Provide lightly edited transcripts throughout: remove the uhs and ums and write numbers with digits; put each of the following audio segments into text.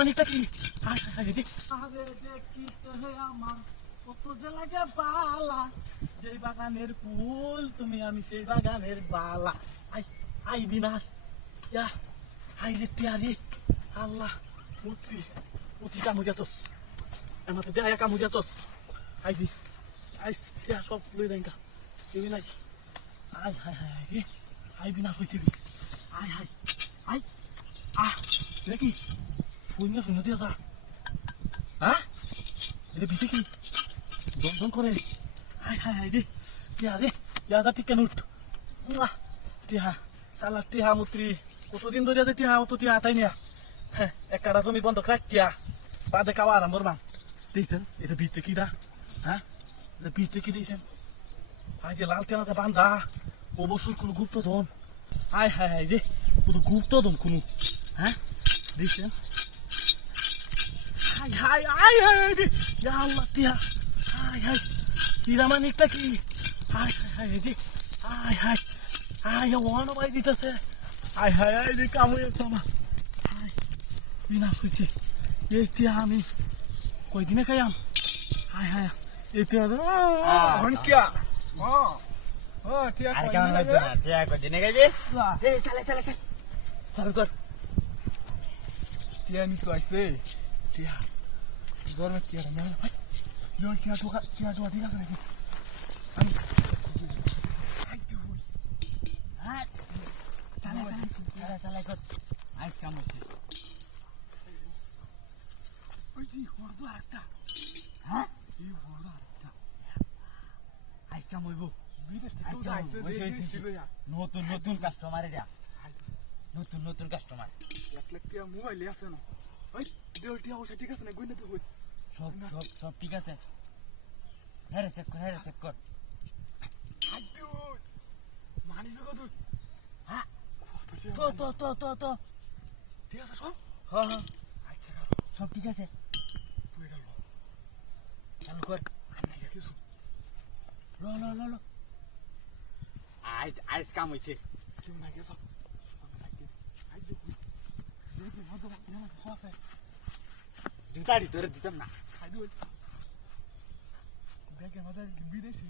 মানিকটা কি আরে দেখিতে আমার কত যে লাগে বালা যেই বাগানের ফুল তুমি আমি সেই বাগানের বালা আই আই বিনাশ ইয়া আই রে টিয়ারি আল্লাহ মুতি মুতি কামু যাতস এমাতে দেয়া কামু যাতস আই দি আই টিয়া সব লই দেনকা কেবি নাই আই হাই হাই রে আই বিনাশ হইছে আই হাই আই আহ দেখি শুনে শুনে দিয়া যা হ্যাঁ এটা বিতে কি দম করে হাই হাই হাই রে টিয়া রে ইয়া যা ঠিক কেন উঠ টিহা শালা টিহা মুত্রি কতদিন ধরে যে টিহা অত টিহা তাই নিয়া হ্যাঁ এক কাটা জমি বন্ধ রাখিয়া বাদে খাওয়া আরাম করবাম দিয়েছেন এটা বিতে কি দা হ্যাঁ এটা বিতে কি দিয়েছেন হাই যে লাল টেনাতে বান্ধা অবশ্যই কোনো গুপ্তধন হাই হাই হাই রে কোনো গুপ্তধন কোনো হ্যাঁ দিয়েছেন হাই হাই হাই হাই রে ইয়া আল্লাহ টিহা হাই হাই টিরা মানিকটা কি হাই হাই হাই রে হাই হাই হাই ওয়ানো ভাই দিতেছে হাই হাই হাই রে কামড়ে আমার হাই বিনা হইছে এই টিহা আমি কয়দিনে খাইয়াম হাই হাই এই টিহা কিয়া টিয়া কেমন লাগবে না টিয়া কদিনে খাইবি এই চালে চালে চালে চালু কর টিয়া নি তো আইছে টিহা জ্বর মে টিহা না ভাই জ্বর টিহা টোকা ঠিক আছে নাকি আমি হাত চালে চালে চালে কর আইস কাম হচ্ছে ওই জি হরদো আরেকটা হ্যাঁ এই হরদো আরেকটা আইস কাম হইব বিদেশ থেকে তো আইছে যে ছিল ইয়া নতুন নতুন কাস্টমার এটা নতুন নতুন কাস্টমার এক লাখ টিয়া মোবাইলে আছে না ওই দেড় টিয়া বসে ঠিক আছে না গইনা তো হই সব সব সব ঠিক আছে হ্যাঁ রে চেক কর আইতো মানি না কত হ্যাঁ কত টিয়া তো ঠিক আছে সব হ্যাঁ হ্যাঁ আচ্ছা সব ঠিক আছে তুই গেল চালু কর আর নাই কিছু ল আইস কাম হইছে কেউ নাই গেছ আই দেখো দেখি না তো না সসে জুতাড়ি ধরে দিতাম না খাই দিও দেখে আমাদের বিদেশি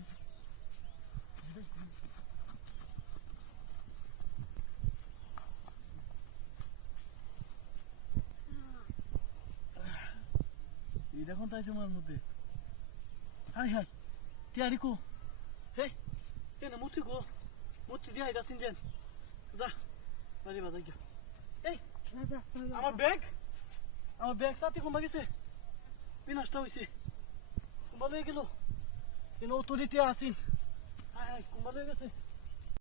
এই দেখুন তাই সময়ের মধ্যে হাই হাই টিয়ারি কো হে এ না মুতি গো মুতি দিয়া এটা সিনজেন যা বাড়ি বাজাই গিয়া এই আমার ব্যাগ সাথে কমা গেছে বিনষ্ট হয়েছে কুম্বা লয়ে গেল অথরিটি আসিন হাই হাই কুম্বা লয়ে গেছে